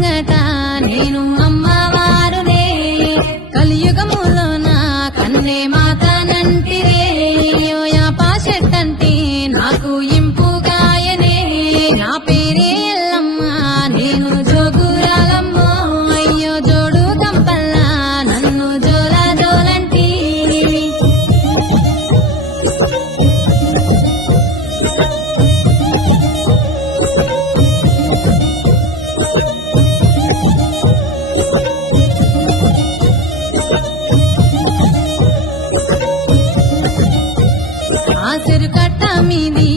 ముంగట నేను అమ్మవారునే కలియుగములోన కన్నే మాతనంటిరే యాప చెట్టంటే నాకు ఇంపుగాయనే నా పేరే ఎల్లమ్మ నేను జోగురాలమ్మో అయ్యో జోడు గంపల్లా నన్ను జోలా జోలంటి ఆసిరు కట్ట మీది